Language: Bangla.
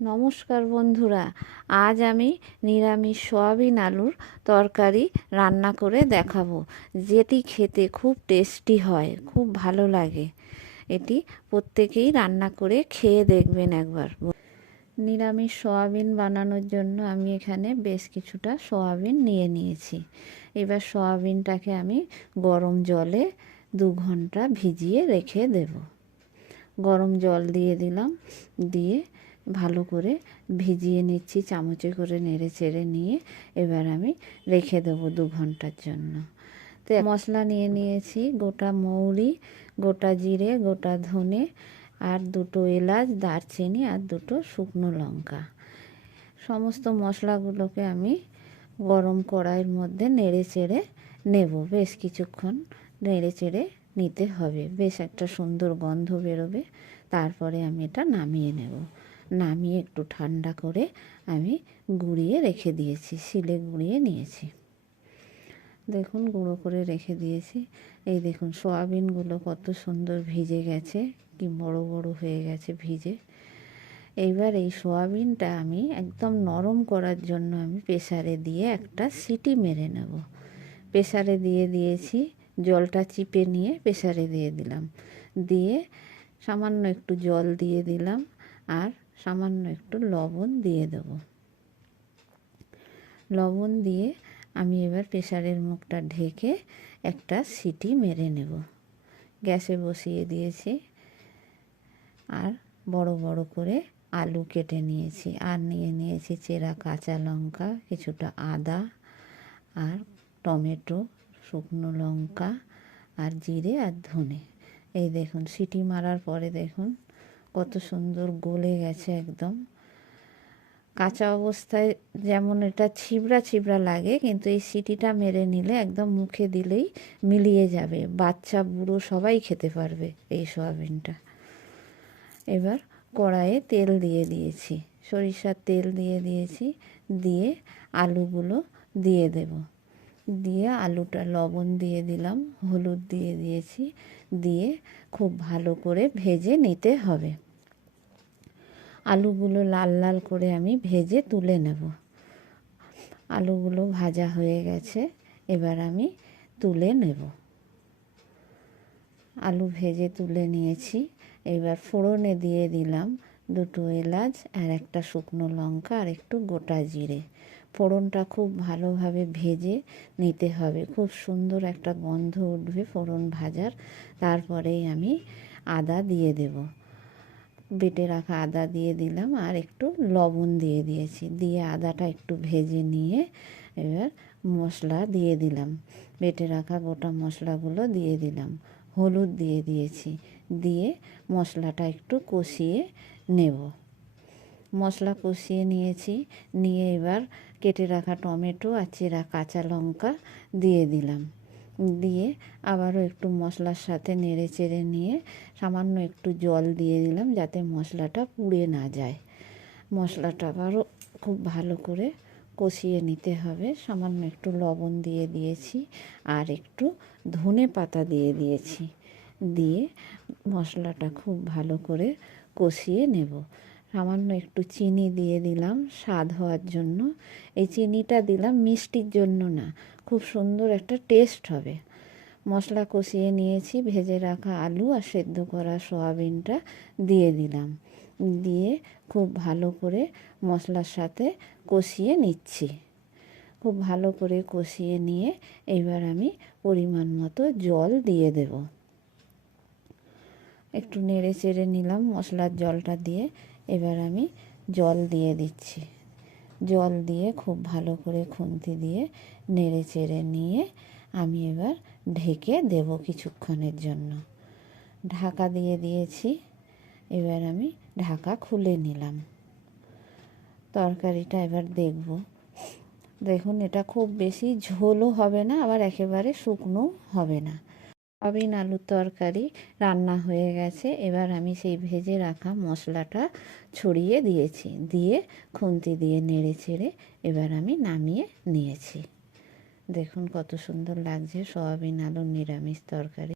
নমস্কার বন্ধুরা, আজ আমি নিরামিষ সয়াবিন আলুর তরকারি রান্না করে দেখাবো, যেটি খেতে খুব টেস্টি হয়, খুব ভালো লাগে। এটি প্রত্যেকেই রান্না করে খেয়ে দেখবেন একবার। নিরামিষ সয়াবিন বানানোর জন্য আমি এখানে বেশ কিছুটা সয়াবিন নিয়ে নিয়েছি। এবার সয়াবিনটাকে আমি গরম জলে 2 ঘন্টা ভিজিয়ে রেখে দেব। গরম জল দিয়ে দিলাম, দিয়ে ভালো করে ভিজিয়ে নিচ্ছি, চামচে করে নেড়ে চেড়ে নিয়ে এবার আমি রেখে দেবো 2 ঘন্টার জন্য। তো মশলা নিয়ে নিয়েছি, গোটা মৌরি, গোটা জিরে, গোটা ধনে, আর 2টো এলাচ, দারচিনি আর 2টো শুকনো লঙ্কা। সমস্ত মশলাগুলোকে আমি গরম কড়াইয়ের মধ্যে নেড়ে চেড়ে নেব। বেশ কিছুক্ষণ নেড়ে চেড়ে নিতে হবে, বেশ একটা সুন্দর গন্ধ বেরোবে। তারপরে আমি এটা নামিয়ে নেব। নামিয়ে একটু ঠান্ডা করে আমি গুঁড়িয়ে রেখে দিয়েছি, শিলে গুঁড়িয়ে নিয়েছি। দেখুন গুঁড়ো করে রেখে দিয়েছি। এই দেখুন সয়াবিনগুলো কত সুন্দর ভিজে গেছে, কি বড় বড় হয়ে গেছে ভিজে। এইবার এই সয়াবিনটা আমি একদম নরম করার জন্য আমি প্রেসারে দিয়ে একটা সিটি মেরে নেব। প্রেসারে দিয়ে দিয়েছি, জলটা চিপে নিয়ে প্রেসারে দিয়ে দিলাম। দিয়ে সামান্য একটু জল দিয়ে দিলাম, আর সামান্য একটু লবণ দিয়ে দেব। লবণ দিয়ে আমি এবার প্রেসারের মুখটা ঢেকে একটা সিটি মেরে নেব। গ্যাসে বসিয়ে দিয়েছি, আর বড় বড় করে আলু কেটে নিয়েছি, আর নিয়ে নিয়েছি চেরা কাঁচা লঙ্কা, কিছুটা আদা, আর টমেটো, শুকনো লঙ্কা, আর জিরে আর ধনে। এই দেখুন সিটি মারার পরে দেখুন কত সুন্দর গলে গেছে একদম। কাঁচা অবস্থায় যেমন এটা ছিবড়া ছিবড়া লাগে, কিন্তু এই সিটিটা মেরে নিলে একদম মুখে দিলেই মিলিয়ে যাবে, বাচ্চা বুড়ো সবাই খেতে পারবে এই সয়াবিনটা। এবার কড়াইয়ে তেল দিয়ে দিয়েছি, সরিষার তেল দিয়ে দিয়েছি, দিয়ে আলুগুলো দিয়ে দেব। দিয়ে আলুটা লবণ দিয়ে দিলাম, হলুদ দিয়ে দিয়েছি, দিয়ে খুব ভালো করে ভেজে নিতে হবে। আলুগুলো লাল লাল করে আমি ভেজে তুলে নেব। আলুগুলো ভাজা হয়ে গেছে, এবার আমি তুলে নেব। আলু ভেজে তুলে নিয়েছি। এবার ফোড়নে দিয়ে দিলাম 2টো এলাচ, আর একটা শুকনো লঙ্কা, আর একটু গোটা জিরে। ফোড়নটা খুব ভালোভাবে ভেজে নিতে হবে, খুব সুন্দর একটা গন্ধ উঠবে ফোড়ন ভাজার। তারপরেই আমি আদা দিয়ে দেব, বেটে রাখা আদা দিয়ে দিলাম, আর একটু লবণ দিয়ে দিয়েছি। দিয়ে আদাটা একটু ভেজে নিয়ে এবার মশলা দিয়ে দিলাম, বেটে রাখা গোটা মশলাগুলো দিয়ে দিলাম, হলুদ দিয়ে দিয়েছি। দিয়ে মশলাটা একটু কষিয়ে নেব। মশলা কষিয়ে নিয়েছি, নিয়ে এবার কেটে রাখা টমেটো আর চেরা কাঁচা লঙ্কা দিয়ে দিলাম। দিয়ে আবারও একটু মশলার সাথে নেড়ে চেড়ে নিয়ে সামান্য একটু জল দিয়ে দিলাম, যাতে মশলাটা পুড়ে না যায়। মশলাটা আবারও খুব ভালো করে কষিয়ে নিতে হবে। সামান্য একটু লবণ দিয়ে দিয়েছি, আর একটু ধনে পাতা দিয়ে দিয়েছি। দিয়ে মশলাটা খুব ভালো করে কষিয়ে নেব। সামান্য একটু চিনি দিয়ে দিলাম স্বাদ হওয়ার জন্য। এই চিনিটা দিলাম মিষ্টির জন্য না, খুব সুন্দর একটা টেস্ট হবে। মশলা কষিয়ে নিয়েছি, ভেজে রাখা আলু আর সেদ্ধ করা সয়াবিনটা দিয়ে দিলাম। দিয়ে খুব ভালো করে মশলার সাথে কষিয়ে নিচ্ছি। খুব ভালো করে কষিয়ে নিয়ে এবার আমি পরিমাণ মতো জল দিয়ে দেব। একটু নেড়ে চেড়ে নিলাম মশলার জলটা দিয়ে। এবার আমি জল দিয়ে দিচ্ছি। জল দিয়ে খুব ভালো করে খুন্তি দিয়ে নেড়ে চেড়ে নিয়ে আমি এবার ঢেকে দেব কিছুক্ষণের জন্য। ঢাকা দিয়ে দিয়েছি, এবার আমি ঢাকা খুলে নিলাম। তরকারিটা এবার দেখব। দেখুন এটা খুব বেশি ঝোলও হবে না, আবার একেবারে শুকনো হবে না। সয়াবিন আলুর তরকারি রান্না হয়ে গেছে। এবার আমি সেই ভেজে রাখা মশলাটা ছড়িয়ে দিয়েছি, দিয়ে খুন্তি দিয়ে নেড়ে চেড়ে এবার আমি নামিয়ে নিয়েছি। দেখুন কত সুন্দর লাগছে সয়াবিন আলুর নিরামিষ তরকারি।